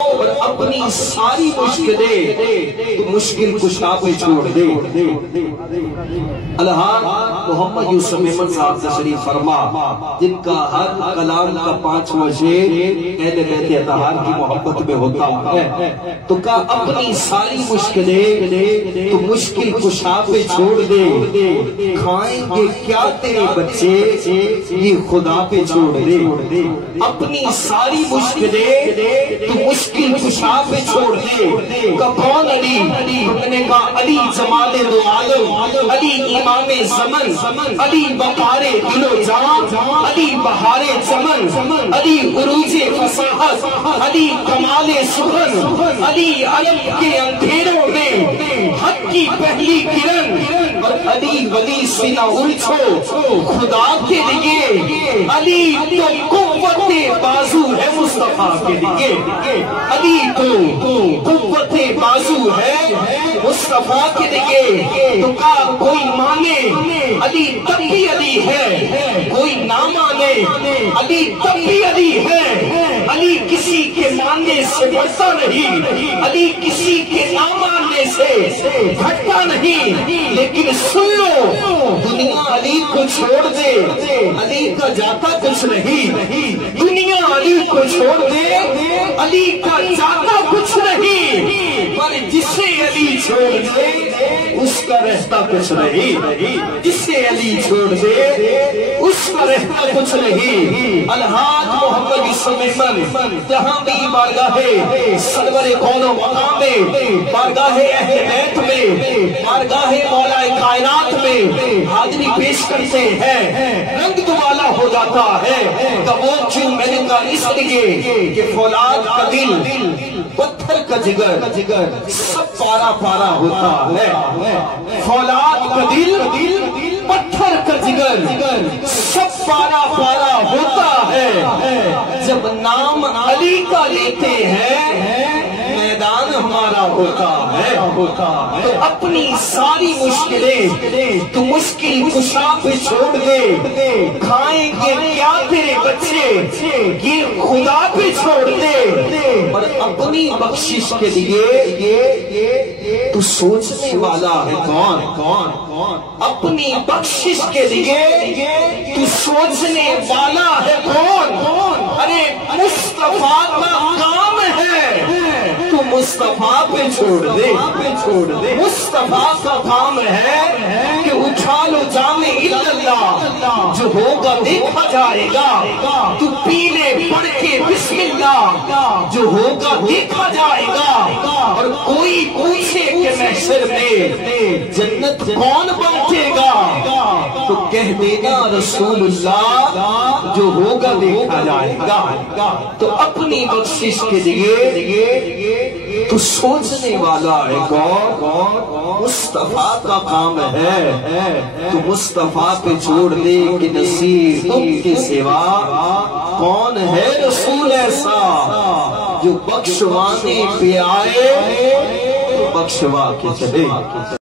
اور اپنی ساری مشکلیں تو مشکل کشا پہ چھوڑ دے۔ الہان محمد یوسف احمد صاحب تشریف فرما، جن کا ہر کلام کا 5واں شعر اہل بیت اطہار کی محبت میں ہوتا ہے، تو کہا اپنی ساری مشکلیں تو مشکل کشا پہ چھوڑ دے، کھائیں گے کیا تیرے بچے یہ خدا پہ چھوڑ دے۔ اپنی ساری مشکلیں تو مشکل کشا پہ چھوڑ دے۔ کون علی؟ ہم نے کہا علی جمال دو عالم، علی امام زمن، علی وقار دل و جان، علی بہار چمن، علی عروج فصاحت، علی کمال سخن، علی علم کے اندھیروں میں حق کی پہلی کرن، اور علی ولی سے نہ الجھو خدا کے لیے، علی تو قوت بازو ہے مصطفیٰ کے لیے، علی تو قوت بازو ہے مصطفیٰ کے لیے۔ تو کہا کوئی مانے علی تب بھی علی ہے، کوئی نہ مانے علی تب بھی علی ہے، علی کسی کے ماننے سے بڑھتا نہیں، علی کسی کے نہ ماننے سے گھٹتا نہیں۔ لیکن سن لو دنیا علی کو چھوڑ دے، علی کا جاتا کچھ نہیں، دنیا علی کو چھوڑ دے، علی کا جاتا کچھ نہیں، پر جسے علی چھوڑ دے اس کا رہتا کچھ نہیں، جسے علی چھوڑ دے اس کا رہتا کچھ نہیں۔ الحاج محمد یوسف احمد جہاں بھی بارگاہ سرور کون و مقام میں، بارگاہ اہل بیت میں، بارگاہ مولا کائنات میں حاضری پیش کرتے ہیں، رنگ دوالا ہو جاتا ہے۔ وہ کیوں میں نے کہا اس لیے کہ فولاد کا دل پتھر کا جگر سب پارا پارا ہوتا ہے، فولاد کا دل پتھر کا جگر سب پارا پارا ہوتا ہے۔ جب نام علی کا لیتے ہیں میدان ہمارا ہوتا ہے۔ تو اپنی ساری مشکلیں تو مشکل کشا پہ چھوڑ دے، کھائیں گے کیا تیرے بچے یہ خدا پہ چھوڑ دے، اور اپنی بخشش کے لیے تو سوچنے والا ہے کون؟ اپنی بخشش کے لیے تو سوچنے والا ہے کون؟ ارے مصطفیٰ کا کام ہے تو مصطفیٰ پہ چھوڑ دے، مصطفیٰ کا کام ہے کہ اٹھا لو جام اللہ، جو ہوگا دیکھا جائے گا، تو پی لے پڑھ کے بسم اللہ، جو ہوگا دیکھا جائے گا۔ اور کوئی پوچھے کہ محشر میں جنت کون بانٹے گا، تو کہہ دینا رسول اللہ، جو ہوگا دیکھا جائے گا۔ تو اپنی بخشش کے لیے تو سوچنے والا ہے کون؟ مصطفیٰ کا کام ہے تو مصطفیٰ پہ چھوڑ دے کہ نصیب تم کے سوا کون ہے رسول ایسا جو بخشوانے پہ آئے تو بخشوا کے چلے۔